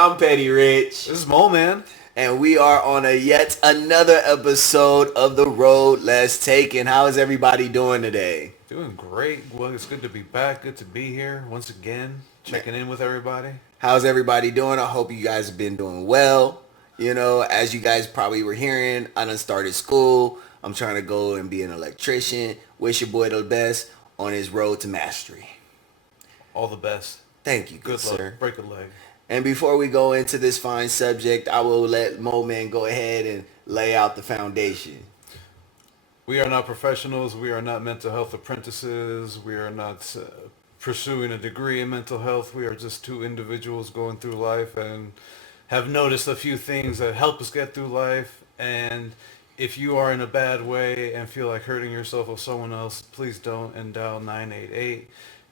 I'm Petty Rich. This is Mo, man. And we are on a yet another episode of The Road Less Taken. How is everybody doing today? Doing great. Well, it's good to be back. Good to be here once again, checking in with everybody. How's everybody doing? I hope you guys have been doing well. You know, as you guys probably were hearing, I done started school. I'm trying to go and be an electrician. Wish your boy the best on his road to mastery. All the best. Thank you, good luck. sir. Break a leg. And before we go into this fine subject, I will let Mo Man go ahead and lay out the foundation. We are not professionals. We are not mental health apprentices. We are not pursuing a degree in mental health. We are just two individuals going through life and have noticed a few things that help us get through life. And if you are in a bad way and feel like hurting yourself or someone else, please don't, and dial 988.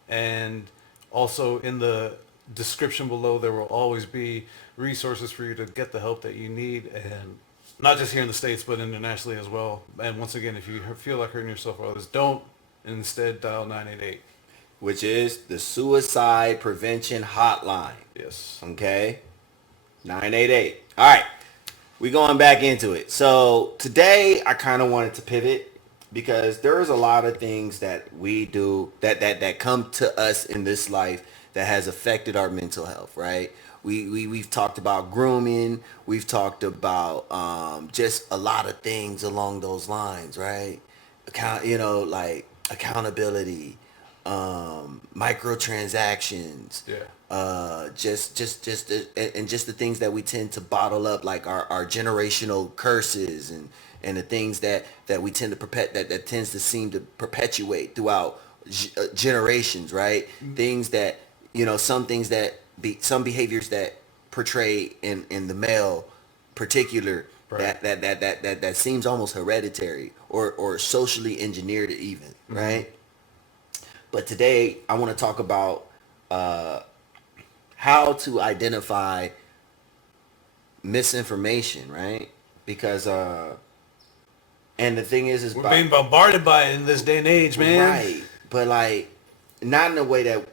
And also in the description below, there will always be resources for you to get the help that you need, and not just here in the States, but internationally as well. And once again, if you feel like hurting yourself or others, don't, and instead dial 988. Which is the Suicide Prevention Hotline. Yes. Okay? 988. All right. We going back into it. So today I kind of wanted to pivot because there's a lot of things that we do that come to us in this life that has affected our mental health, right? We've talked about grooming. We've talked about just a lot of things along those lines, right? Accountability, microtransactions, just the things that we tend to bottle up, like our generational curses and the things that we tend to that tends to seem to perpetuate throughout generations, right? Things that, some things some behaviors that portray in the male particular, right, that seems almost hereditary or socially engineered even, right? But today I want to talk about how to identify misinformation, right? Because and the thing is we're being bombarded by it in this day and age, man. Right, but like not in a way that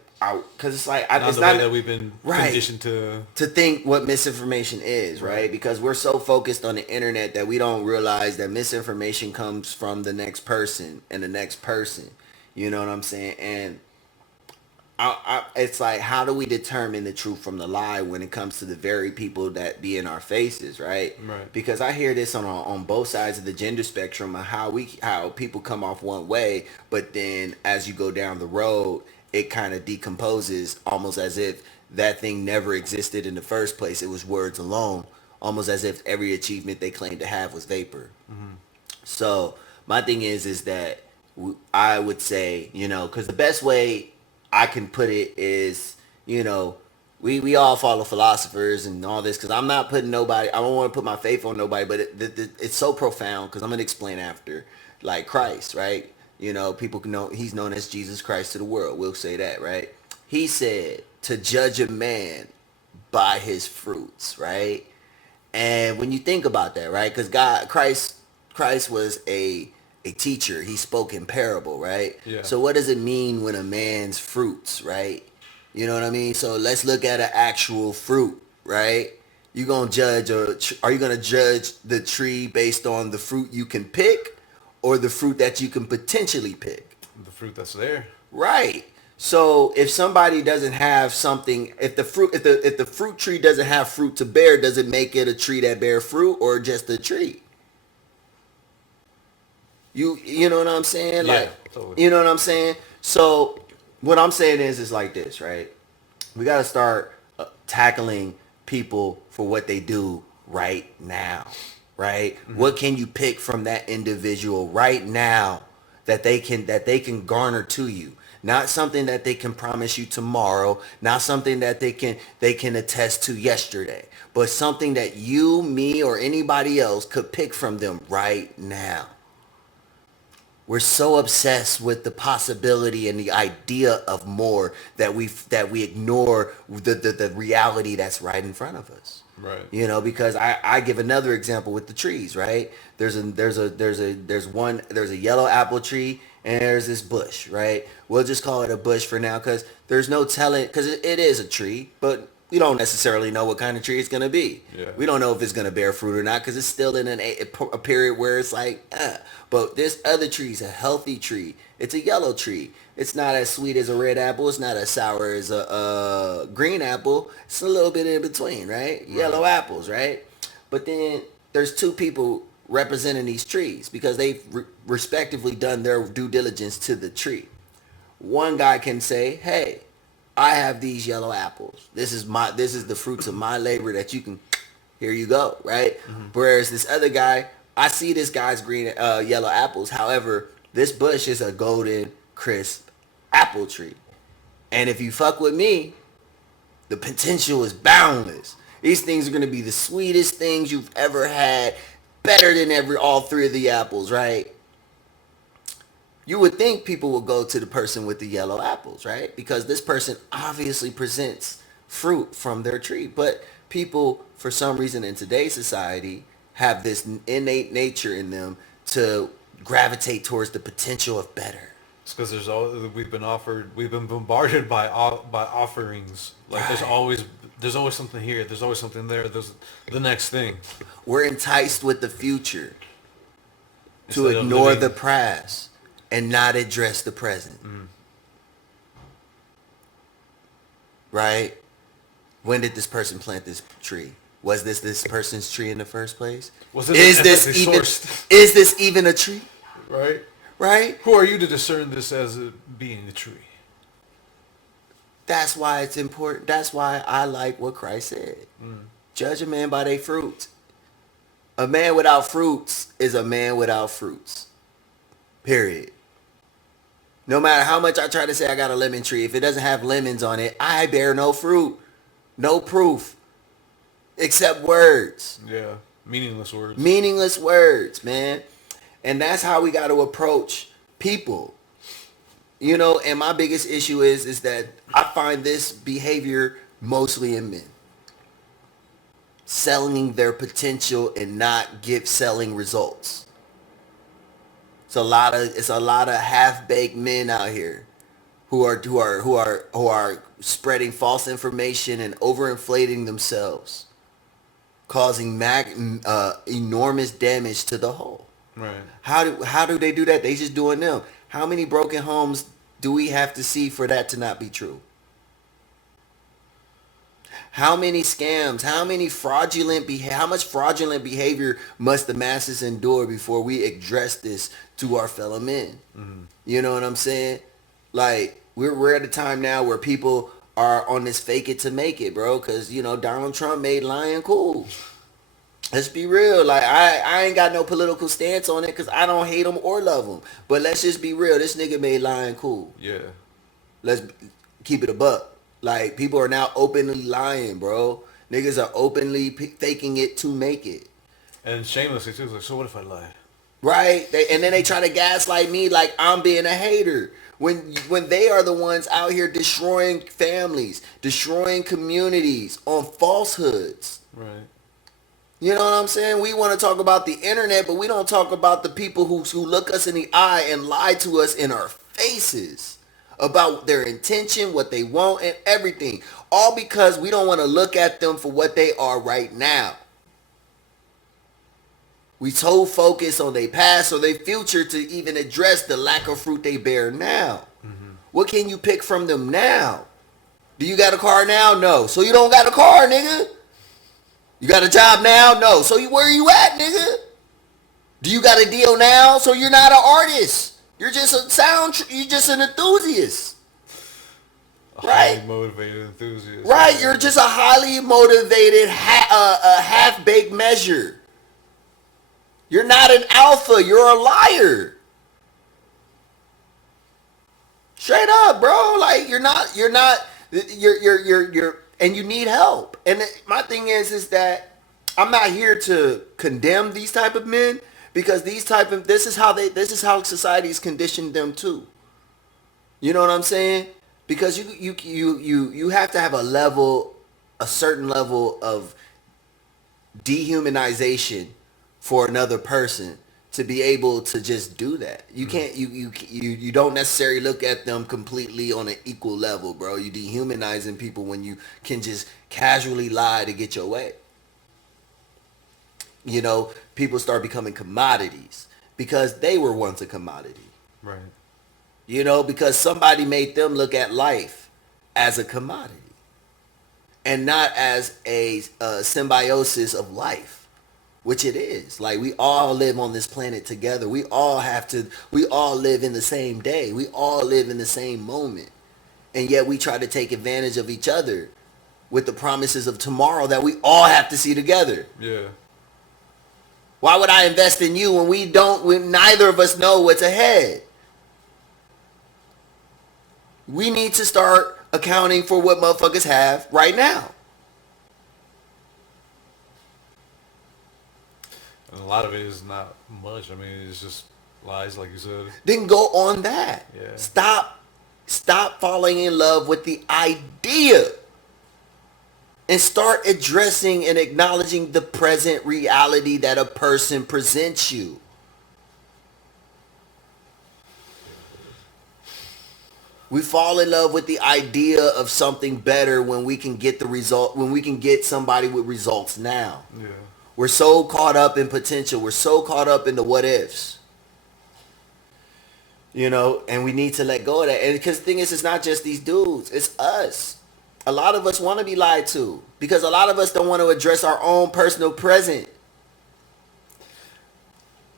because it's like it's not that we've been conditioned to think what misinformation is, right? Because we're so focused on the internet that we don't realize that misinformation comes from the next person and the next person. You know what I'm saying? And it's like, how do we determine the truth from the lie when it comes to the very people that be in our faces, right? Right. Because I hear this on both sides of the gender spectrum of how people come off one way, but then as you go down the road, it kind of decomposes almost as if that thing never existed in the first place. It was words alone, almost as if every achievement they claimed to have was vapor. Mm-hmm. So my thing is that I would say, because the best way I can put it is, we all follow philosophers and all this, because I'm not putting nobody, I don't want to put my faith on nobody, but it's so profound, because I'm going to explain after, like Christ, right? People know he's known as Jesus Christ to the world. We'll say that, right? He said to judge a man by his fruits, right? And when you think about that, right? Because Christ was a teacher. He spoke in parable, right? Yeah. So what does it mean when a man's fruits, right? You know what I mean? So let's look at an actual fruit, right? Are you going to judge the tree based on the fruit you can pick or the fruit that you can potentially pick? The fruit that's there. Right. So if somebody doesn't have something, if the fruit tree doesn't have fruit to bear, does it make it a tree that bear fruit or just a tree? You know what I'm saying? Yeah, totally. You know what I'm saying? So what I'm saying is like this, right? We got to start tackling people for what they do right now, right? Mm-hmm. What can you pick from that individual right now that they can garner to you? Not something that they can promise you tomorrow, not something that they can attest to yesterday, but something that you, me, or anybody else could pick from them right now. We're so obsessed with the possibility and the idea of more that we ignore the reality that's right in front of us. Right. Because I give another example with the trees, right? There's a yellow apple tree and there's this bush, right? We'll just call it a bush for now because there's no telling, because it is a tree, but we don't necessarily know what kind of tree it's going to be. Yeah. We don't know if it's going to bear fruit or not because it's still in a period where it's like, But this other tree is a healthy tree. It's a yellow tree. It's not as sweet as a red apple. It's not as sour as a green apple. It's a little bit in between, right? Yellow apples, right? But then there's two people representing these trees because they've respectively done their due diligence to the tree. One guy can say, hey, I have these yellow apples. This is the fruits of my labor that you can, here you go, right? Whereas this other guy, I see this guy's green, yellow apples. However, this bush is a golden, crisp apple tree. And if you fuck with me, the potential is boundless. These things are going to be the sweetest things you've ever had, better than all three of the apples, right? You would think people will go to the person with the yellow apples, right? Because this person obviously presents fruit from their tree. But people, for some reason in today's society, have this innate nature in them to gravitate towards the potential of better. It's because we've been bombarded by offerings. Like Right. there's always something here. There's always something there. There's the next thing. We're enticed with the future to Instead of ignore the living. past and not address the present. Right? When did this person plant this tree? Was this person's tree in the first place? Was it Is this ethically even sourced? is this even a tree? Right? Right? Who are you to discern this as being a tree? That's why it's important. That's why I like what Christ said. Judge a man by their fruits. A man without fruits is a man without fruits. Period. No matter how much I try to say I got a lemon tree, if it doesn't have lemons on it, I bear no fruit. No proof. Except words. Yeah. Meaningless words. Meaningless words, man. And that's how we got to approach people. You know, and my biggest issue is that I find this behavior mostly in men. Selling their potential and not selling results. It's a lot of half-baked men out here who are spreading false information and overinflating themselves, causing enormous damage to the whole. Right. How do they do that? They just doing them. How many broken homes do we have to see for that to not be true? How many scams? How much fraudulent behavior must the masses endure before we address this to our fellow men? You know what I'm saying? Like we're at a time now where people are on this fake it to make it, bro. Because Donald Trump made lying cool. Let's be real. Like I ain't got no political stance on it because I don't hate him or love him. But let's just be real. This nigga made lying cool. Yeah. Let's keep it a buck. Like people are now openly lying, bro. Niggas are openly faking it to make it. And shamelessly too. It's like, so what if I lie? Right? And then they try to gaslight me like I'm being a hater. When they are the ones out here destroying families, destroying communities on falsehoods. Right. You know what I'm saying? We want to talk about the internet, but we don't talk about the people who look us in the eye and lie to us in our faces about their intention, what they want, and everything. All because we don't want to look at them for what they are right now. We so focused on their past or their future to even address the lack of fruit they bear now. What can you pick from them now? Do you got a car now? No. So you don't got a car, nigga? You got a job now? No. So where you at, nigga? Do you got a deal now? So you're not an artist. You're just you're just an enthusiast. Right? Highly motivated enthusiast. Right. You're just a highly motivated, half-baked measure. You're not an alpha. You're a liar. Straight up, bro. Like you're and you need help. And my thing is that I'm not here to condemn these type of men because this is how society's conditioned them too. You know what I'm saying? Because you have to have a certain level of dehumanization for another person to be able to just do that. You can't you don't necessarily look at them completely on an equal level, bro. You dehumanizing people when you can just casually lie to get your way. You know, people start becoming commodities because they were once a commodity. Right. You know, because somebody made them look at life as a commodity and not as a symbiosis of life, which it is. Like, we all live on this planet together. We all live in the same day. We all live in the same moment. And yet we try to take advantage of each other with the promises of tomorrow that we all have to see together. Yeah. Why would I invest in you when neither of us know what's ahead? We need to start accounting for what motherfuckers have right now. And a lot of it is not much. I mean, it's just lies, like you said. Then go on that. Yeah. Stop falling in love with the idea and start addressing and acknowledging the present reality that a person presents you. We fall in love with the idea of something better when we can get the result, when we can get somebody with results now. Yeah. We're so caught up in potential. We're so caught up in the what ifs. You know, and we need to let go of that. And because the thing is, it's not just these dudes. It's us. A lot of us want to be lied to because a lot of us don't want to address our own personal present.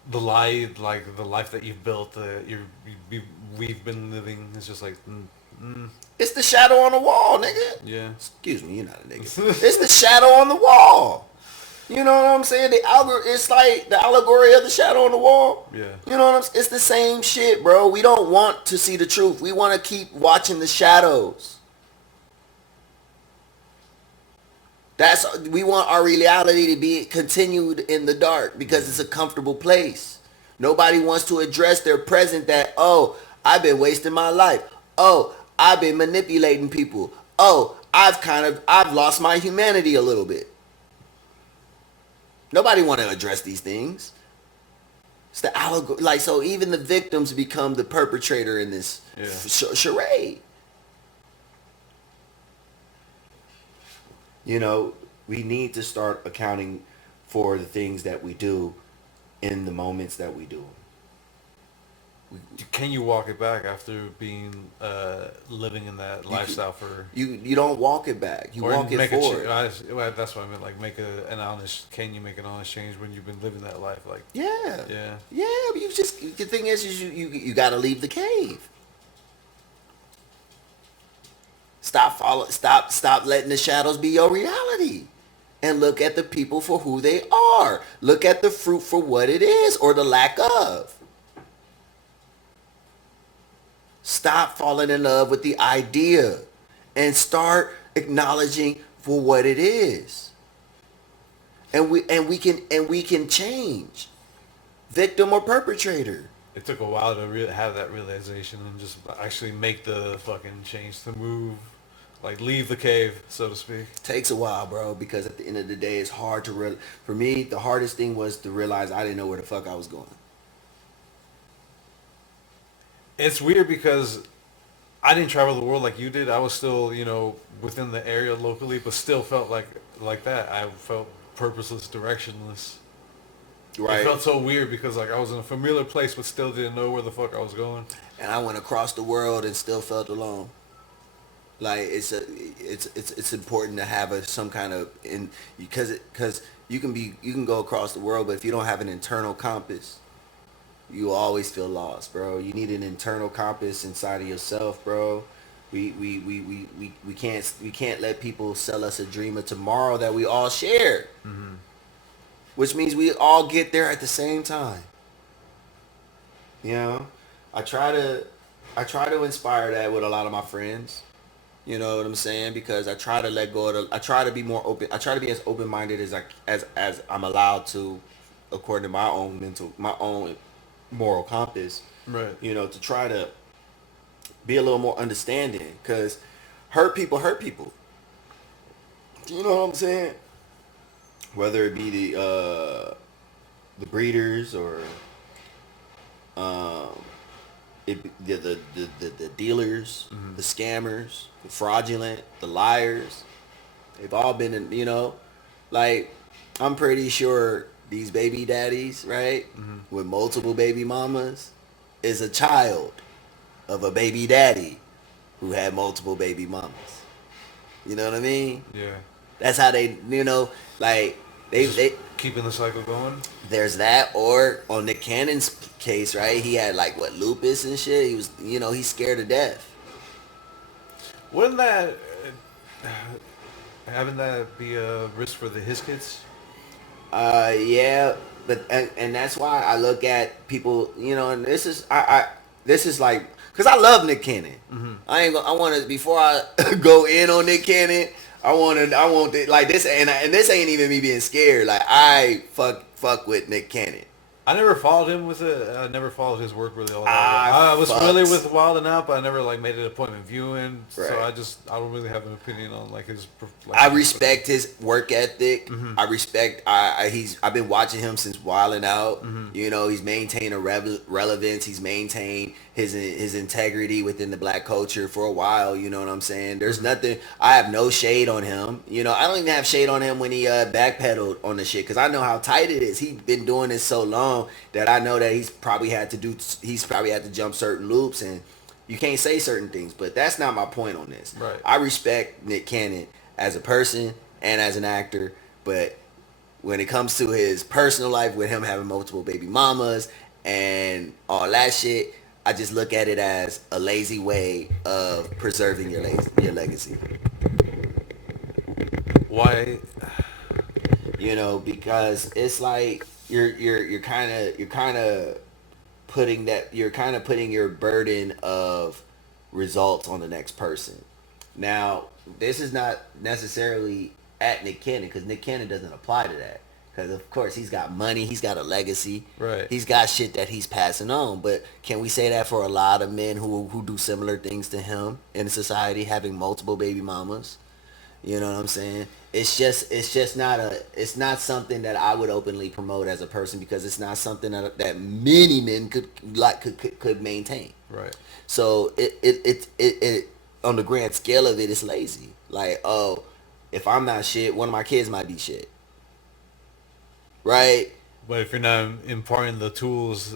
The lie, like the life that you've built, we've been living, is just like, It's the shadow on the wall, nigga. yeah. Excuse me, you're not a nigga. It's the shadow on the wall. You know what I'm saying? It's like the allegory of the shadow on the wall. Yeah. You know what I'm saying? It's the same shit, bro. We don't want to see the truth. We want to keep watching the shadows. We want our reality to be continued in the dark because it's a comfortable place. Nobody wants to address their present that, oh, I've been wasting my life. Oh, I've been manipulating people. Oh, I've lost my humanity a little bit. Nobody want to address these things. It's the allegory. Like, so even the victims become the perpetrator in this charade. You know, we need to start accounting for the things that we do in the moments that we do. Can you walk it back after being living in that lifestyle for? You don't walk it back. You walk it forward. That's what I meant. Like, can you make an honest change when you've been living that life? Like, Yeah. yeah. But the thing is you got to leave the cave. Stop letting the shadows be your reality. And look at the people for who they are. Look at the fruit for what it is or the lack of. Stop falling in love with the idea and start acknowledging for what it is. And we can change. Victim or perpetrator. It took a while to have that realization and just actually make the fucking change to move, like leave the cave, so to speak. Takes a while, bro, because at the end of the day, it's hard to for me, the hardest thing was to realize I didn't know where the fuck I was going. It's weird because I didn't travel the world like you did. I was still, within the area locally, but still felt like that. I felt purposeless, directionless. Right. It felt so weird because like I was in a familiar place but still didn't know where the fuck I was going. And I went across the world and still felt alone. Like it's important to have some kind of because you can go across the world, but if you don't have an internal compass, you will always feel lost, bro. You need an internal compass inside of yourself, bro. We can't let people sell us a dream of tomorrow that we all share. Mm-hmm. Which means we all get there at the same time. You know, I try to inspire that with a lot of my friends. You know what I'm saying? Because I try to let go of I try to be more open. I try to be as open-minded as I'm allowed to, according to my own moral compass. Right. You know, to try to be a little more understanding, because hurt people hurt people. You know what I'm saying? Whether it be the breeders or Um, the dealers, the scammers, the fraudulent, the liars. They've all been in, like, I'm pretty sure these baby daddies, right, with multiple baby mamas, is a child of a baby daddy who had multiple baby mamas. You know what I mean? Yeah. That's how they, like, Just they keeping the cycle going. there's that. Or on Nick Cannon's case, right, he had, like, what, lupus and shit. He was, he's scared to death. Wouldn't that having that be a risk for his kids? Yeah, but and that's why I look at people, and this is like, cause I love Nick Cannon. I want to, before I go in on Nick Cannon, I want to, like, this, and this ain't even me being scared. Like, I fuck with Nick Cannon. I never followed him with it. I never followed his work really all that. I I was fucks. familiar with Wild and Out, but I never like made an appointment viewing. So Right. I don't really have an opinion on like his. Like, I respect his work ethic. I respect. I've been watching him since Wildin' Out. He's maintained a relevance. He's maintained his integrity within the black culture for a while. You know what I'm saying? There's nothing. I have no shade on him. I don't even have shade on him when he backpedaled on the shit, because I know how tight it is. He's been doing this so long that I know that he's probably had to jump certain loops, and you can't say certain things. But that's not my point on this. Right. I respect Nick Cannon as a person and as an actor, but when it comes to his personal life, with him having multiple baby mamas and all that shit, I just look at it as a lazy way of preserving your legacy. Why? Because it's like you're kind of putting your burden of results on the next person. Now, this is not necessarily at Nick Cannon, because Nick Cannon doesn't apply to that. Because of course he's got money, he's got a legacy, Right. he's got shit that he's passing on. But can we say that for a lot of men who do similar things to him in society, having multiple baby mamas? You know what I'm saying? It's not something that I would openly promote as a person, because it's not something that many men could maintain. Right. So it on the grand scale of it, it's lazy. Like, oh, if I'm not shit, one of my kids might be shit. Right? But if you're not imparting the tools,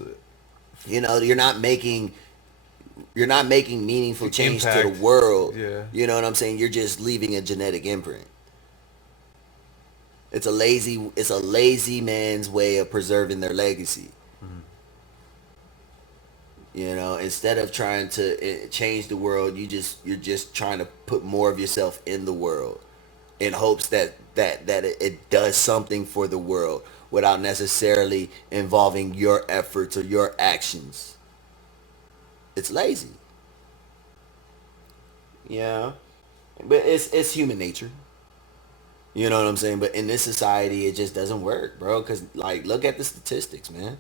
You're not making meaningful change to the Impact. world. Yeah. You know what I'm saying? You're just leaving a genetic imprint. It's a lazy man's way of preserving their legacy. Instead of trying to change the world, you're just trying to put more of yourself in the world, in hopes that it does something for the world, without necessarily involving your efforts or your actions. It's lazy. Yeah. But it's human nature. You know what I'm saying? But in this society, it just doesn't work, bro. Because, like, look at the statistics, man.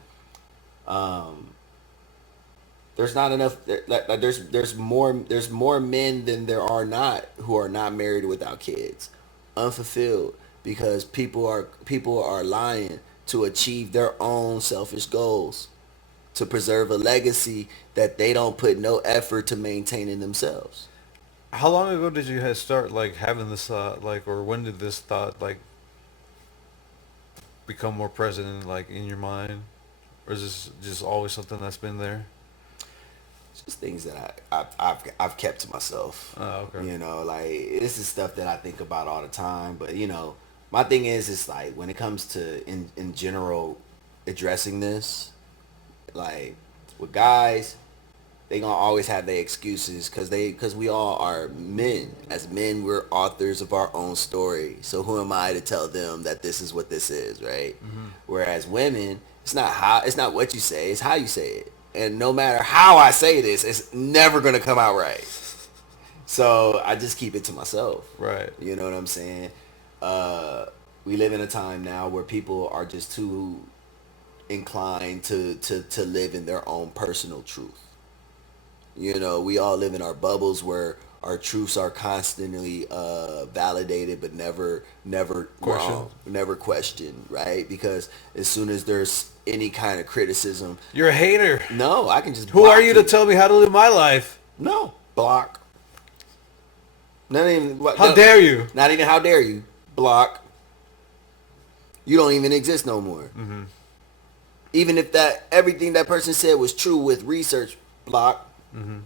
There's not enough. There's more men than there are not, who are not married without kids, unfulfilled, because people are lying to achieve their own selfish goals, to preserve a legacy that they don't put no effort to maintain in themselves. how long ago did you guys start like having this thought, like, or when did this thought like become more present in like in your mind, or is this just always something that's been there? It's just things that I've kept to myself. Oh, okay. Like, this is stuff that I think about all the time. But my thing is, it's like, when it comes to in general addressing this, like, with guys, they gonna always have their excuses, because we all are men. As men, we're authors of our own story. So who am I to tell them that this is what this is, right? Whereas women, it's not what you say, it's how you say it. And no matter how I say this, it's never gonna come out right. So I just keep it to myself. Right. You know what I'm saying? We live in a time now where people are just too inclined to live in their own personal truth. We all live in our bubbles, where our truths are constantly validated, but never Question. wrong, never questioned, right? Because as soon as there's any kind of criticism, You're a hater. no, I can just Who are block you to you. tell me how to live my life? No, block. Not even what? How No, dare you? not even how dare you? Block. You don't even exist no more. Mm-hmm. Even if that everything that person said was true with research, block. Mm-hmm.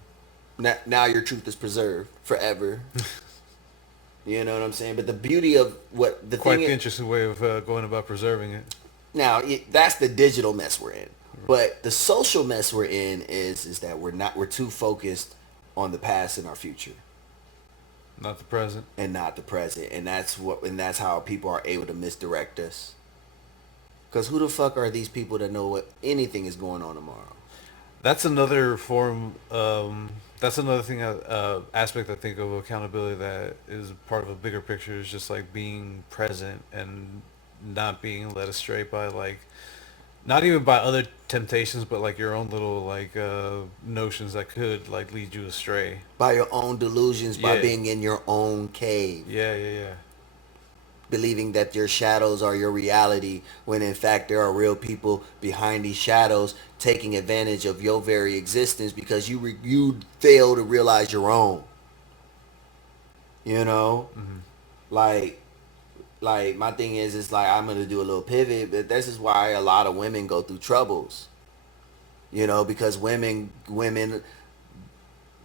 Now your truth is preserved forever. You know what I'm saying? But the beauty of what the Quite thing the is, interesting way of going about preserving it. now that's the digital mess we're in. But the social mess we're in is that we're too focused on the past and our future, Not the present. and not the present. And that's how people are able to misdirect us. Cause who the fuck are these people that know what anything is going on tomorrow? That's another form. That's another thing. Aspect I think of accountability that is part of a bigger picture is just like being present and not being led astray by like, not even by other temptations, but like your own little like notions that could like lead you astray. By your own delusions, by Yeah. being in your own cave, Yeah. Yeah. Yeah. believing that your shadows are your reality, when in fact there are real people behind these shadows taking advantage of your very existence because you fail to realize your own. You know, Mm-hmm. like my thing is like I'm gonna do a little pivot, but this is why a lot of women go through troubles. You know, because women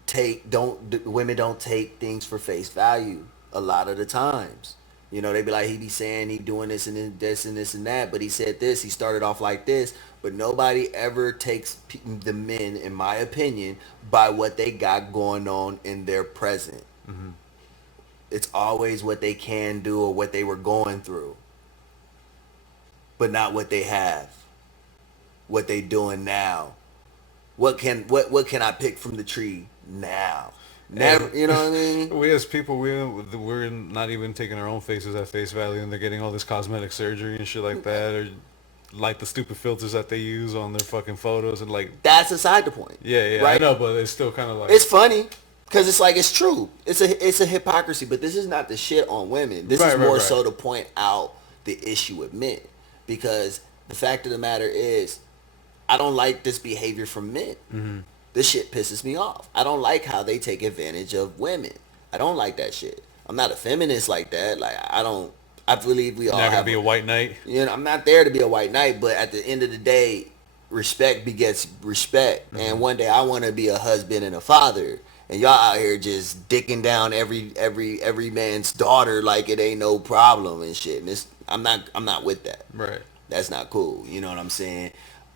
don't take things for face value a lot of the times. You know, they be like, he be saying he doing this and this and this and that, but he said this, he started off like this, but nobody ever takes the men, in my opinion, by what they got going on in their present. Mm-hmm. It's always what they can do or what they were going through, but not what they have, what they doing now. What can I pick from the tree now? Never, And you know what I mean? we as people, we're not even taking our own faces at face value, and they're getting all this cosmetic surgery and shit like that, or like the stupid filters that they use on their fucking photos, and like, That's aside the point, yeah, yeah, I right? know, but it's still kind of like, It's funny because it's like it's true. It's a hypocrisy, but this is not the shit on women. This is right, right, more right, so to point out the issue with men, because the fact of the matter is, I don't like this behavior from men. mm-hmm. This shit pisses me off. I don't like how they take advantage of women. I don't like that shit. I'm not a feminist like that. Like I don't. I believe we You're all not gonna have. be a white knight. You know, I'm not there to be a white knight, but at the end of the day, respect begets respect. Mm-hmm. And one day I want to be a husband and a father. And y'all out here just dicking down every man's daughter like it ain't no problem and shit. And I'm not with that. Right. That's not cool. You know what I'm saying?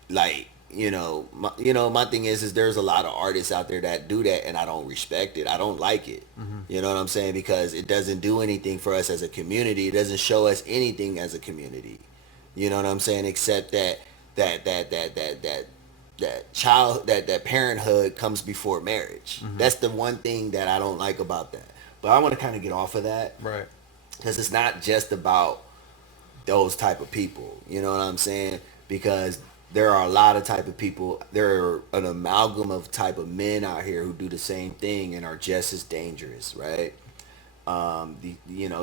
Like, my thing is there's a lot of artists out there that do that, and I don't respect it. I don't like it. Mm-hmm. You know what I'm saying? Because it doesn't do anything for us as a community. It doesn't show us anything as a community. You know what I'm saying? Except that parenthood comes before marriage. Mm-hmm. That's the one thing that I don't like about that. But I want to kind of get off of that Right. because it's not just about those type of people. You know what I'm saying? Because there are a lot of type of people. There are an amalgam of type of men out here who do the same thing and are just as dangerous, right?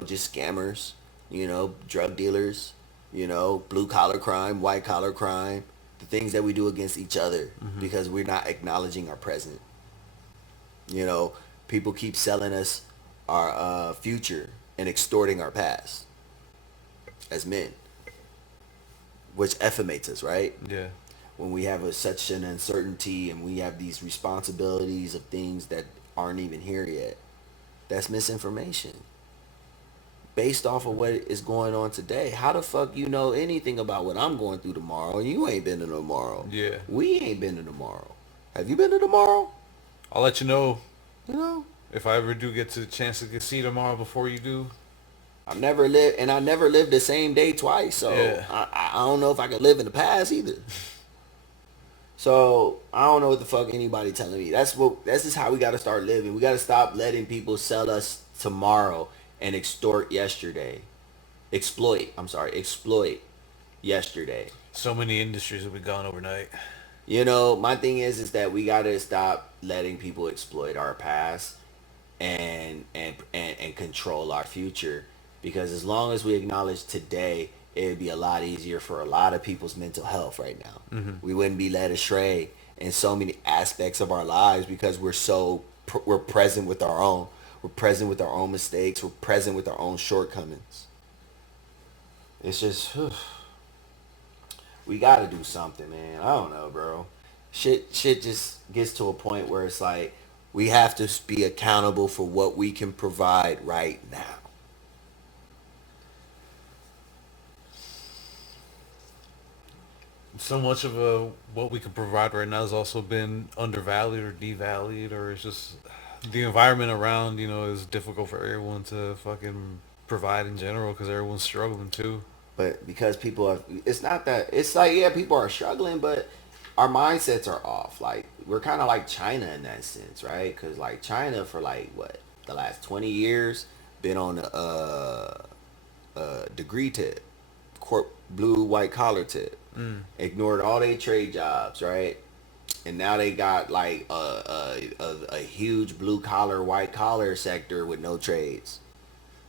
Just scammers, drug dealers, blue collar crime, white collar crime, the things that we do against each other Mm-hmm. because we're not acknowledging our present. People keep selling us our future and extorting our past as men, which effamates us, right? Yeah. When we have such an uncertainty and we have these responsibilities of things that aren't even here yet, that's misinformation based off of what is going on today. How the fuck you know anything about what I'm going through tomorrow and you ain't been to tomorrow? Yeah. We ain't been to tomorrow. Have you been to tomorrow? I'll let you know You know? if I ever do get to the chance to see tomorrow before you do. I never lived the same day twice, so Yeah. I don't know if I could live in the past either. So I don't know what the fuck anybody telling me. That's just how we got to start living. We got to stop letting people sell us tomorrow and extort yesterday. Exploit yesterday. So many industries will be gone overnight. My thing is that we got to stop letting people exploit our past and control our future. Because as long as we acknowledge today, it'd be a lot easier for a lot of people's mental health right now. We wouldn't be led astray in so many aspects of our lives because we're present with our own. We're present with our own mistakes. We're present with our own shortcomings. It's just we gotta do something, man. I don't know, bro. Shit just gets to a point where it's like we have to be accountable for what we can provide right now. So much of what we can provide right now has also been undervalued or devalued, or it's just the environment around, is difficult for everyone to fucking provide in general because everyone's struggling too. But because people are, it's not that, it's like, yeah, people are struggling, but our mindsets are off. Like, we're kind of like China in that sense, right? Because, like, China for, like, what, the last 20 years been on a degree tip, blue, white collar tip. Ignored all their trade jobs, right? And now they got, like, a huge blue collar, white collar sector with no trades.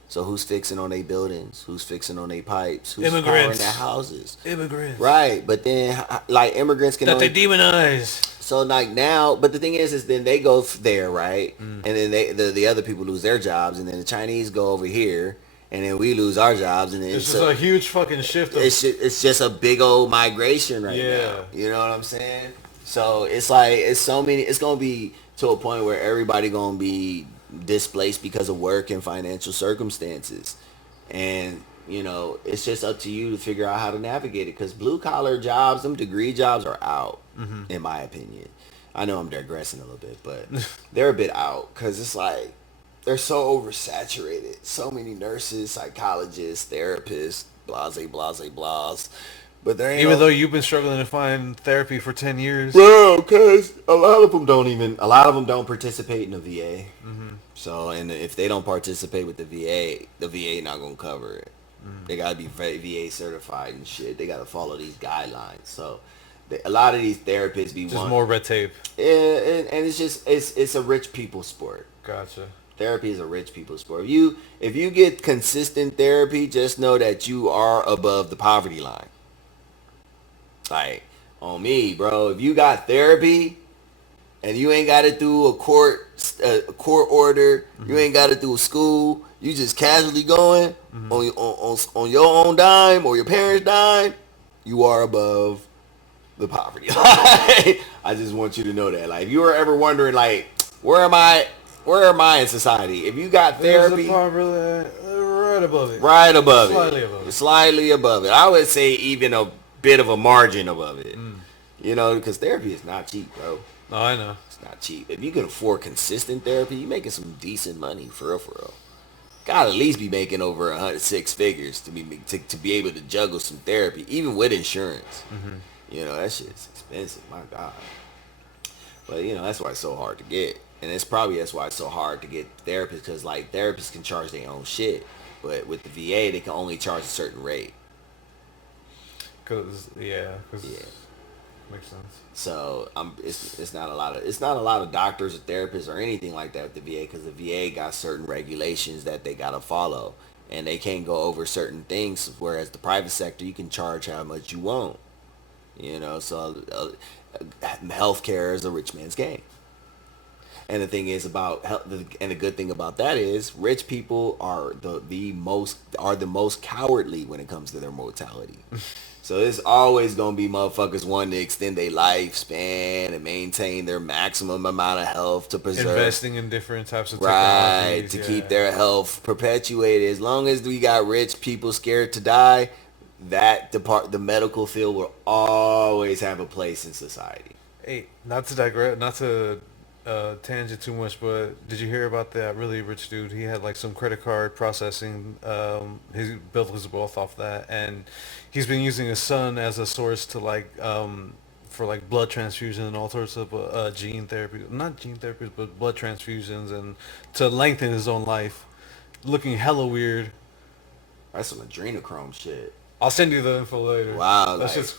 So who's fixing on their buildings? Who's fixing on their pipes? Who's powering their houses? Immigrants. Right, but then like immigrants can that only they demonize. so like now, but the thing is then they go there, right? And then the other people lose their jobs, and then the Chinese go over here, and then we lose our jobs, and then It's just a huge fucking shift. It's just a big old migration right now. You know what I'm saying? So it's like it's so many. It's gonna be to a point where everybody gonna be displaced because of work and financial circumstances, and it's just up to you to figure out how to navigate it. Because blue collar jobs, them degree jobs, are out, in my opinion. I know I'm digressing a little bit, but they're a bit out because it's like they're so oversaturated. So many nurses, psychologists, therapists, blase, blase, blase. But there ain't even though you've been struggling to find therapy for 10 years. Bro, because a lot of them don't participate in the VA. So, and if they don't participate with the VA not going to cover it. They got to be VA certified and shit. They got to follow these guidelines. So, a lot of these therapists be just more red tape. Yeah, and it's just, it's a rich people sport. Gotcha. Therapy is a rich people sport. If you get consistent therapy, just know that you are above the poverty line. Like, on me, bro, if you got therapy and you ain't got it through a court order, you ain't got it through a school, you just casually going on your own dime or your parents' dime, you are above the poverty line. I just want you to know that. Like, if you were ever wondering, like, where am I in society? If you got therapy, right above it. Right above Slightly it. above it. Slightly above it. I would say even a bit of a margin above it. Because therapy is not cheap, bro. No, I know. It's not cheap. If you can afford consistent therapy, you're making some decent money, for real, for real. Gotta at least be making over 6 figures to be able to juggle some therapy, even with insurance. That shit's expensive, my God. But, that's why it's so hard to get. And that's why it's so hard to get therapists, because, like, therapists can charge their own shit. But with the VA, they can only charge a certain rate. Yeah. Makes sense. So it's not a lot of doctors or therapists or anything like that with the VA, because the VA got certain regulations that they gotta follow, and they can't go over certain things. Whereas the private sector, you can charge how much you want. So healthcare is a rich man's game. And the thing is about health, and the good thing about that is rich people are the most cowardly when it comes to their mortality. So it's always gonna be motherfuckers wanting to extend their lifespan and maintain their maximum amount of health to preserve, investing in different types of technologies, right, to keep their health perpetuated. As long as we got rich people scared to die, the medical field will always have a place in society. Hey, not to digress, not to tangent too much, but did you hear about that really rich dude? He had like some credit card processing. He built his wealth off that, and he's been using his son as a source to for like blood transfusion and all sorts of not gene therapies, but blood transfusions, and to lengthen his own life. Looking hella weird. That's some adrenochrome shit. I'll send you the info later. Wow, that's just.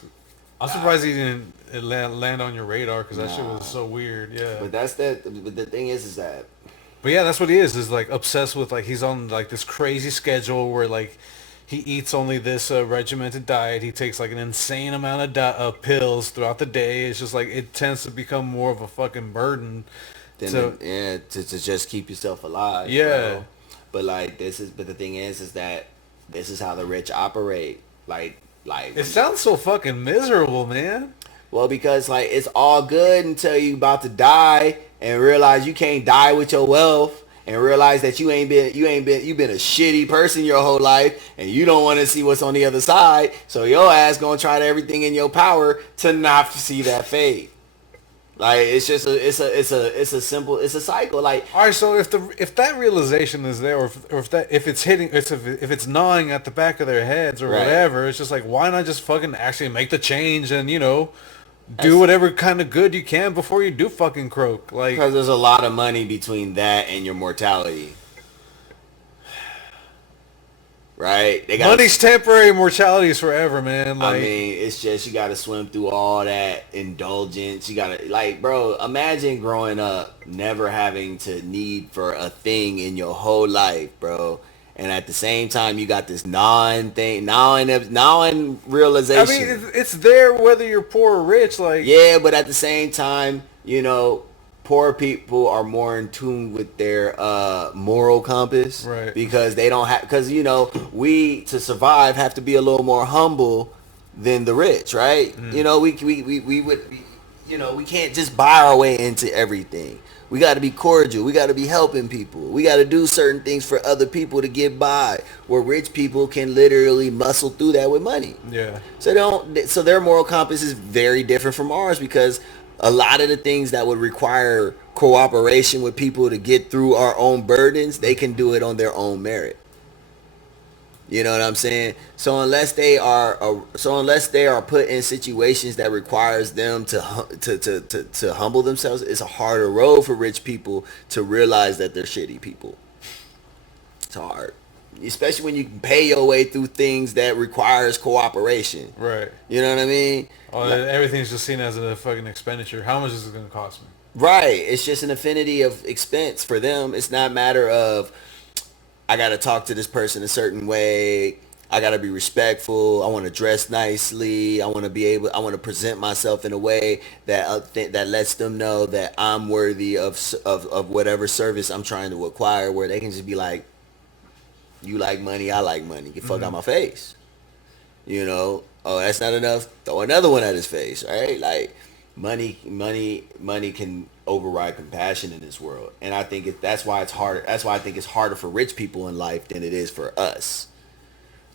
I'm surprised he didn't land on your radar, because that shit was so weird. Yeah. But but the thing is that But yeah, that's what he is like obsessed with, like, he's on like this crazy schedule where like he eats only this regimented diet. He takes like an insane amount of pills throughout the day. It's just like it tends to become more of a fucking burden. So To just keep yourself alive, yeah, bro. But the thing is that this is how the rich operate. it sounds so fucking miserable, man. Well, because like it's all good until you about to die and realize you can't die with your wealth, and realize that you've been a shitty person your whole life, and you don't want to see what's on the other side. So your ass gonna try to everything in your power to not see that fade. Like it's just a simple cycle. Like, All right, so if that realization is there, or if it's hitting, if it's gnawing at the back of their heads or right. whatever, it's just like, why not just fucking actually make the change and do That's- whatever kind of good you can before you do fucking croak. Like, because there's a lot of money between that and your mortality. Right? They got money's temporary, mortality is forever, man. Like, I mean, it's just you got to swim through all that indulgence. You got to, like, bro, imagine growing up never having to need for a thing in your whole life, bro. And at the same time, you got this non-realization. I mean, it's there whether you're poor or rich. Like, Yeah, but at the same time, poor people are more in tune with their moral compass, Right. because they don't have, because we, to survive, have to be a little more humble than the rich, right? We can't just buy our way into everything. We got to be cordial. We got to be helping people. We got to do certain things for other people to get by, where rich people can literally muscle through that with money. yeah. So their moral compass is very different from ours, because a lot of the things that would require cooperation with people to get through our own burdens, they can do it on their own merit. You know what I'm saying? So unless they are put in situations that requires them to humble themselves, it's a harder road for rich people to realize that they're shitty people. It's hard, especially when you can pay your way through things that requires cooperation. Right. You know what I mean? Everything's just seen as a fucking expenditure. How much is it going to cost me? Right. It's just an affinity of expense for them. It's not a matter of, I got to talk to this person a certain way. I got to be respectful. I want to dress nicely. I want to present myself in a way that lets them know that I'm worthy of whatever service I'm trying to acquire, where they can just be like, you like money, I like money. Get fuck out my face. Oh, that's not enough. Throw another one at his face, right? Like, money can override compassion in this world, and I think that's why it's harder. That's why I think it's harder for rich people in life than it is for us.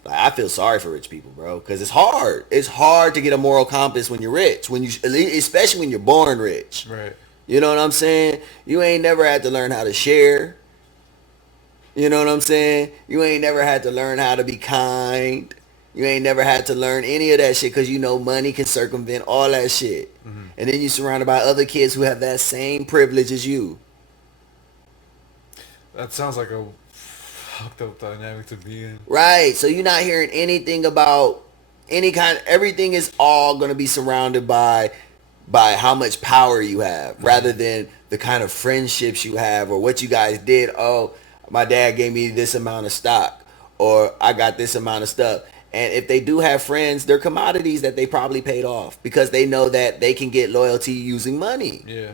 Like, I feel sorry for rich people, bro, because it's hard. It's hard to get a moral compass when you're rich, especially when you're born rich. Right. You know what I'm saying? You ain't never had to learn how to share. You know what I'm saying? You ain't never had to learn how to be kind. You ain't never had to learn any of that shit, because money can circumvent all that shit. Mm-hmm. And then you're surrounded by other kids who have that same privilege as you. That sounds like a fucked up dynamic to be in. Right. So you're not hearing anything about everything is all going to be surrounded by how much power you have, mm-hmm. rather than the kind of friendships you have or what you guys did. Oh, my dad gave me this amount of stock, or I got this amount of stuff. And if they do have friends, they're commodities that they probably paid off, because they know that they can get loyalty using money. Yeah.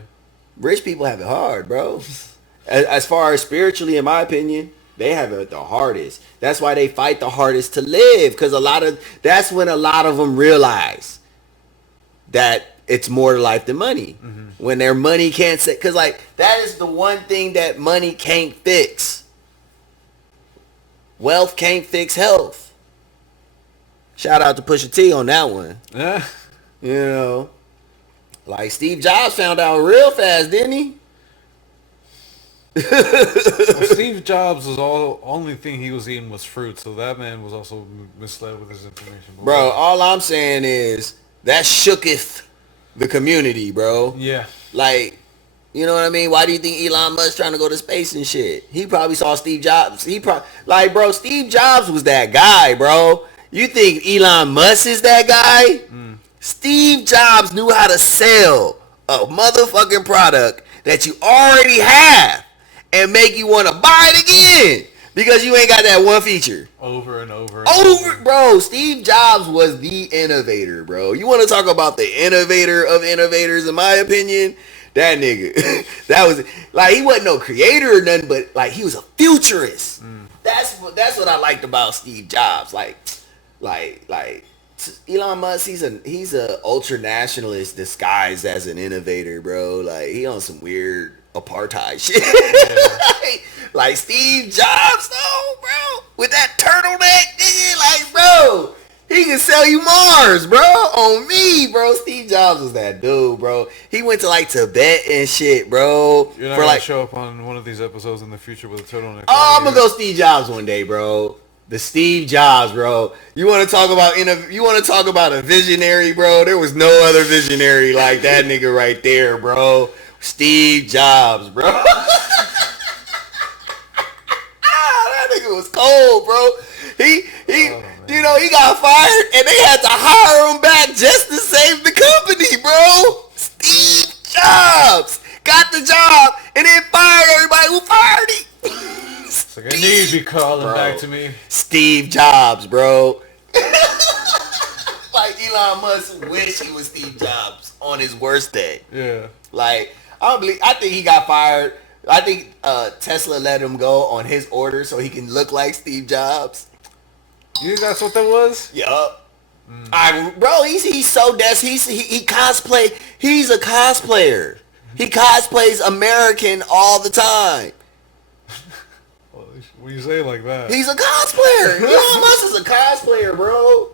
Rich people have it hard, bro. As far as spiritually, in my opinion, they have it the hardest. That's why they fight the hardest to live, because that's when a lot of them realize that it's more to life than money. Mm-hmm. When their money can't say, because like that is the one thing that money can't fix. Wealth can't fix health. Shout out to Pusha T on that one. Yeah. Like Steve Jobs found out real fast, didn't he? Well, Steve Jobs was only thing he was eating was fruit, so that man was also misled with his information. Bro, all I'm saying is that shooketh the community, bro. Yeah. Like, you know what I mean? Why do you think Elon Musk trying to go to space and shit? He probably saw Steve Jobs. Bro, Steve Jobs was that guy, bro. You think Elon Musk is that guy? Mm. Steve Jobs knew how to sell a motherfucking product that you already have and make you want to buy it again because you ain't got that one feature. Over and over. Bro, Steve Jobs was the innovator, bro. You want to talk about the innovator of innovators, in my opinion? That nigga, that was like, he wasn't no creator or nothing, but like he was a futurist. That's what I liked about Steve Jobs. Like Elon Musk, he's a ultra nationalist disguised as an innovator, bro. Like he on some weird apartheid shit. like Steve Jobs, though, bro, with that turtleneck, nigga, like, bro, he can sell you Mars, bro, on me, bro. Steve Jobs was that dude, bro. He went to like Tibet and shit, bro. You're not gonna show up on one of these episodes in the future with a turtleneck. Oh, I'm gonna go Steve Jobs one day, bro. The Steve Jobs, bro. You want to talk about a visionary, bro? There was no other visionary like that nigga right there, bro. Steve Jobs, bro. That nigga was cold, bro. He got fired and they had to hire him back just to save the company, bro. Steve Jobs got the job and then fired everybody who fired him. It's like, I need to be calling back to me. Steve Jobs, bro. Like Elon Musk wish he was Steve Jobs on his worst day. Yeah. Like, I think he got fired. I think Tesla let him go on his order so he can look like Steve Jobs. You think that's what that was? Yup. Bro, he's so he cosplay. He's a cosplayer. He cosplays American all the time. What you say like that? He's a cosplayer. Elon Musk is a cosplayer, bro.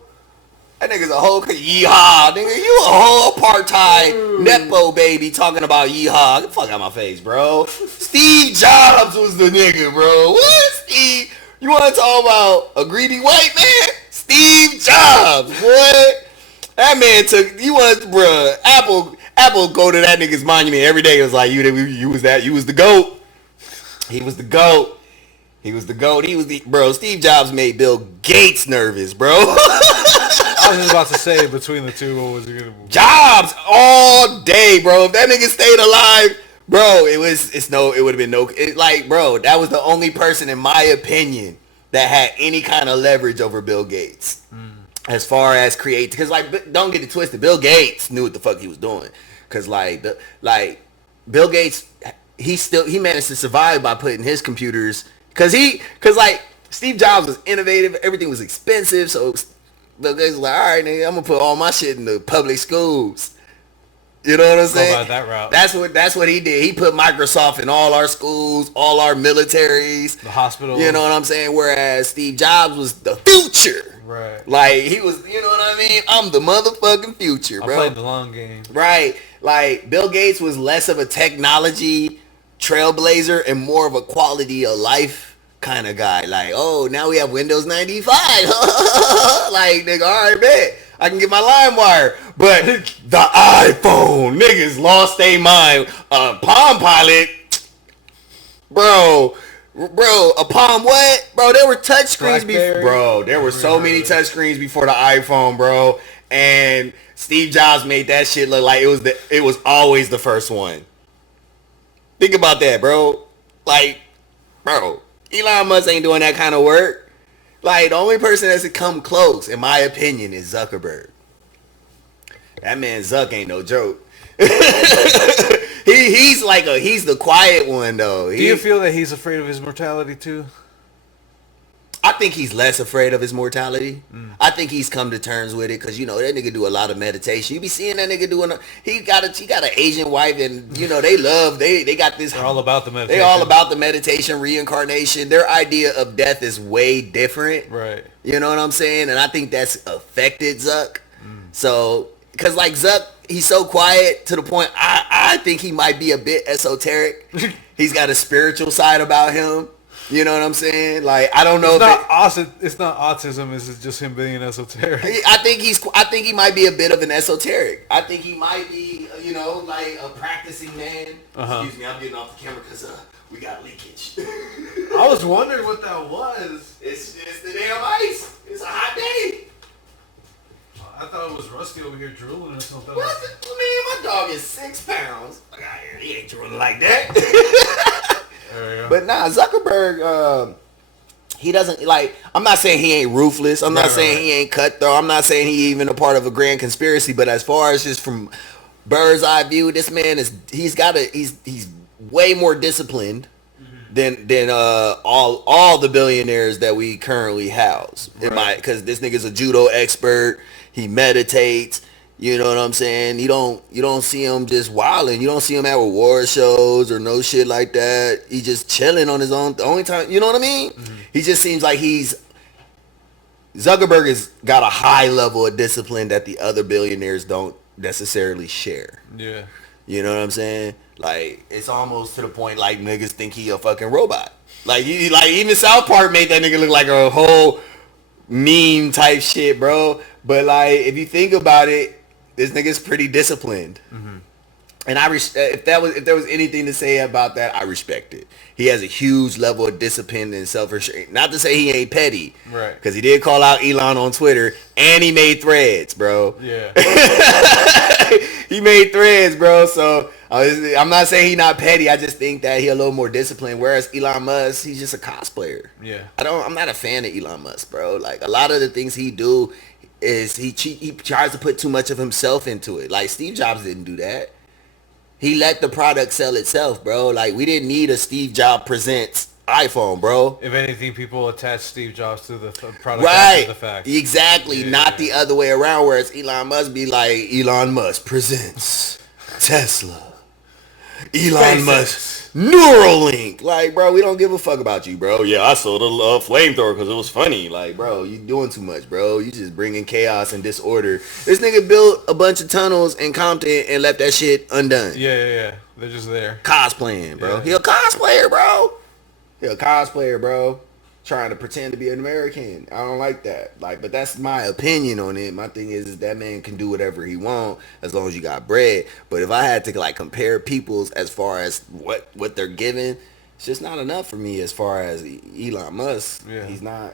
That nigga's a whole yeehaw, nigga. You a whole apartheid nepo baby talking about yeehaw. Get the fuck out of my face, bro. Steve Jobs was the nigga, bro. What? Steve? You want to talk about a greedy white man? Steve Jobs, boy. That man bruh. Apple go to that nigga's monument every day. It was like, you was the GOAT. He was the GOAT. Bro, Steve Jobs made Bill Gates nervous, bro. I was just about to say, between the two, what was it gonna be? Jobs all day, bro. If that nigga stayed alive, bro, bro, that was the only person, in my opinion, that had any kind of leverage over Bill Gates. As far as create, because like, don't get it twisted, Bill Gates knew what the fuck he was doing. Because Bill Gates, he managed to survive by putting his computers, because Steve Jobs was innovative, everything was expensive, so Bill Gates was like, all right, nigga, I'm gonna put all my shit in the public schools. You know what I'm saying? Go by that route. That's what he did. He put Microsoft in all our schools, all our militaries, the hospitals. You know what I'm saying? Whereas Steve Jobs was the future. Right. Like, he was, you know what I mean? I'm the motherfucking future, bro. I played the long game. Right. Like, Bill Gates was less of a technology trailblazer and more of a quality of life kind of guy. Like, oh, now we have Windows 95. Like, nigga, all right, bet. I can get my LimeWire. But the iPhone, niggas lost their mind. Palm Pilot, bro, a Palm what? Bro, there were touchscreens before. Bro, there were so many touchscreens before the iPhone, bro. And Steve Jobs made that shit look like it was always the first one. Think about that, bro. Like, bro, Elon Musk ain't doing that kind of work. Like, the only person that's come close, in my opinion, is Zuckerberg. That man Zuck ain't no joke. He's the quiet one, though. Do you feel that he's afraid of his mortality too? I think he's less afraid of his mortality. I think he's come to terms with it, because, you know, that nigga do a lot of meditation. You be seeing that nigga doing he got an Asian wife, and, you know, they got this. They're all about the meditation. They're all about the meditation, reincarnation. Their idea of death is way different. Right. You know what I'm saying? And I think that's affected Zuck. So, because like Zuck, he's so quiet to the point I think he might be a bit esoteric. He's got a spiritual side about him. You know what I'm saying? Like, I don't know it's not autism, it's just him being esoteric. I think he might be a bit of an esoteric. I think he might be, you know, like a practicing man. Excuse me, I'm getting off the camera because we got leakage. I was wondering what that was. It's the damn ice. It's a hot day. I thought it was Rusty over here drooling or something. What? Man, my dog is 6 pounds. He ain't drooling like that. There you go. But nah, Zuckerberg, he doesn't like. I'm not saying he ain't ruthless. I'm not saying he ain't cutthroat. I'm not saying he even a part of a grand conspiracy. But as far as just from bird's eye view, this man he's way more disciplined than all the billionaires that we currently house. Right. Because this nigga's a judo expert. He meditates. You know what I'm saying? You don't see him just wilding. You don't see him at award shows or no shit like that. He just chilling on his own. The only time, you know what I mean? He just seems like Zuckerberg has got a high level of discipline that the other billionaires don't necessarily share. Yeah. You know what I'm saying? Like, it's almost to the point like niggas think he a fucking robot. Like even South Park made that nigga look like a whole meme type shit, bro. But like, if you think about it, this nigga's pretty disciplined. And if there was anything to say about that, I respect it. He has a huge level of discipline and self-restraint. Not to say he ain't petty, Right? because he did call out Elon on Twitter, and he made threads, bro. Yeah. He made threads, bro. So I'm not saying he not petty. I just think that he a little more disciplined. Whereas Elon Musk, he's just a cosplayer. Yeah. I'm not a fan of Elon Musk, bro. Like, a lot of the things he do is he tries to put too much of himself into it. Like, Steve Jobs didn't do that. He let the product sell itself, bro. Like, we didn't need a Steve Jobs presents iPhone, bro. If anything, people attach Steve Jobs to the product Right. after the fact. Exactly. Yeah. Not the other way around, whereas Elon Musk be like, Elon Musk presents Tesla. Elon Musk Neuralink. Like, bro, we don't give a fuck about you, bro. Yeah, I sold a flamethrower because it was funny. Like, bro, you doing too much, bro. You just bringing chaos and disorder. This nigga built a bunch of tunnels in Compton and left that shit undone. Yeah. They're just there. Cosplaying, bro. Yeah. He a cosplayer, bro. He a cosplayer, bro. Trying to pretend to be an American. I don't like that. Like, but that's my opinion on it. My thing is that man can do whatever he want as long as you got bread. But if I had to like compare people's as far as what they're giving, it's just not enough for me as far as Elon Musk. Yeah. He's not.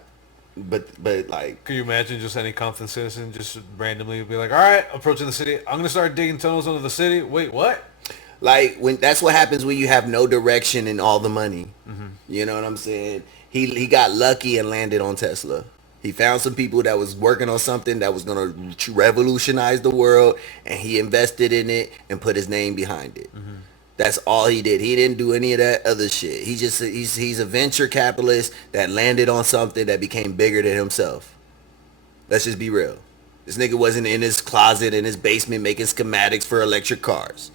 But like, Can you imagine just any Compton citizen just randomly be like, all right, approaching the city. I'm going to start digging tunnels under the city. Wait, what? Like, when that's what happens when you have no direction and all the money. You know what I'm saying? He got lucky and landed on Tesla. He found some people that was working on something that was gonna revolutionize the world, and he invested in it and put his name behind it. That's all he did. He didn't do any of that other shit. He's a venture capitalist that landed on something that became bigger than himself. Let's just be real. This nigga wasn't in his closet in his basement making schematics for electric cars.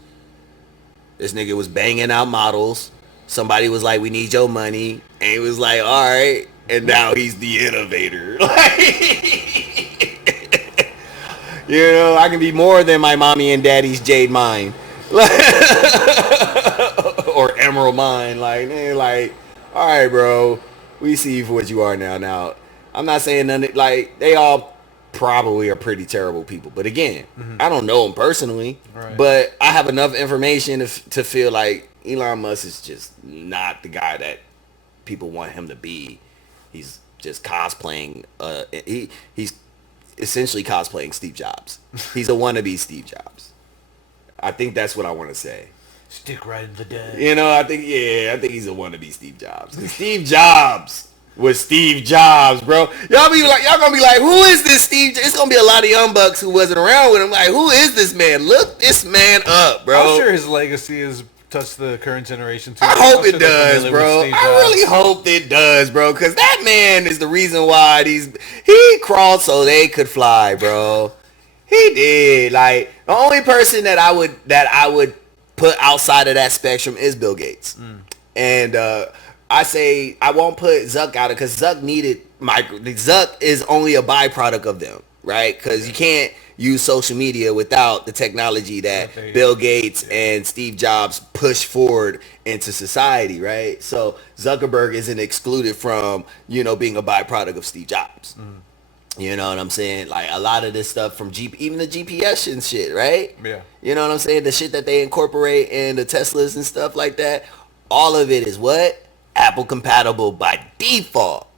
This nigga was banging out models. Somebody was like, we need your money. And he was like, all right. And now he's the innovator. You know, I can be more than my mommy and daddy's jade mine. Or emerald mine. Like, man, like, all right, bro. We see you for what you are now. Now, I'm not saying none of, like, they all probably are pretty terrible people. But again, I don't know them personally. Right. But I have enough information to feel like Elon Musk is just not the guy that people want him to be. He's just cosplaying. He's essentially cosplaying Steve Jobs. He's a wannabe Steve Jobs. I think that's what I want to say. Stick right in the dead. You know, I think he's a wannabe Steve Jobs. 'Cause Steve Jobs was Steve Jobs, bro. Y'all gonna be like, who is this Steve? It's gonna be a lot of young bucks who wasn't around with him. Like, who is this man? Look this man up, bro. I'm sure his legacy has touched the current generation too. I hope I'm sure it they're does, familiar bro. with Steve I Jobs. really hope it does, bro. Because that man is the reason why he crawled so they could fly, bro. He did. Like, the only person that I would put outside of that spectrum is Bill Gates. And I say I won't put Zuck out of because Zuck needed Zuck is only a byproduct of them, right? Because you can't use social media without the technology that Bill Gates and Steve Jobs pushed forward into society, right? So Zuckerberg isn't excluded from, being a byproduct of Steve Jobs. You know what I'm saying? Like, a lot of this stuff from even the GPS and shit, right? Yeah. You know what I'm saying? The shit that they incorporate in the Teslas and stuff like that, all of it is what? Apple compatible by default.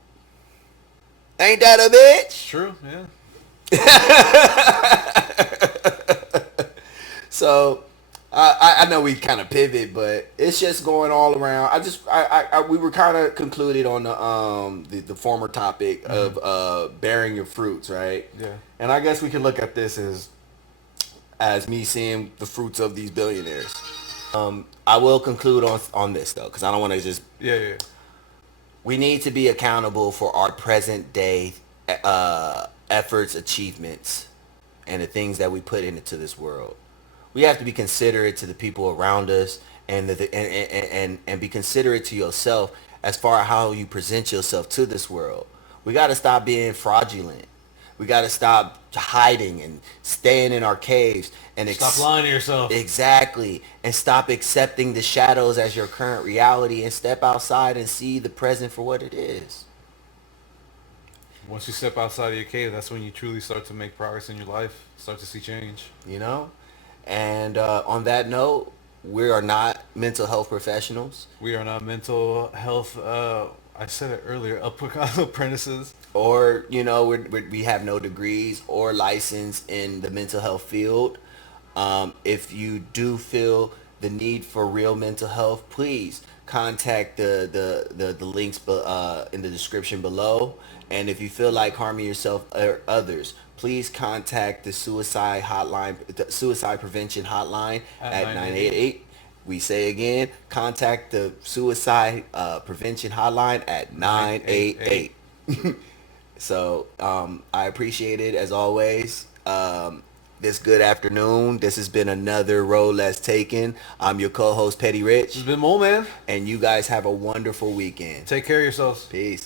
Ain't that a bitch? True, yeah. So, I know we kind of pivot, but it's just going all around. We were kind of concluded on the former topic Hmm. of bearing your fruits, right? Yeah. And I guess we can look at this as me seeing the fruits of these billionaires. I will conclude on this though, because I don't want to just. Yeah, yeah. We need to be accountable for our present day efforts, achievements, and the things that we put into this world. We have to be considerate to the people around us, and be considerate to yourself as far as how you present yourself to this world. We got to stop being fraudulent. We got to stop hiding and staying in our caves and Stop lying to yourself. exactly, and stop accepting the shadows as your current reality and step outside and see the present for what it is. Once you step outside of your cave, that's when you truly start to make progress in your life. Start to see change. You know? And on that note, we are not mental health professionals, We are not mental health. I said it earlier. Apprentices. or we have no degrees or license in the mental health field. If you do feel the need for real mental health, please contact the links in the description below. And if you feel like harming yourself or others, please contact the suicide prevention hotline At at 988. 988. We say again, contact the suicide prevention hotline at 988. 988. So I appreciate it as always. This good afternoon. This has been another Road Less Taken. I'm your co-host Petty This Rich, has been Mole Man. and you guys have a wonderful weekend. Take care of yourselves. Peace.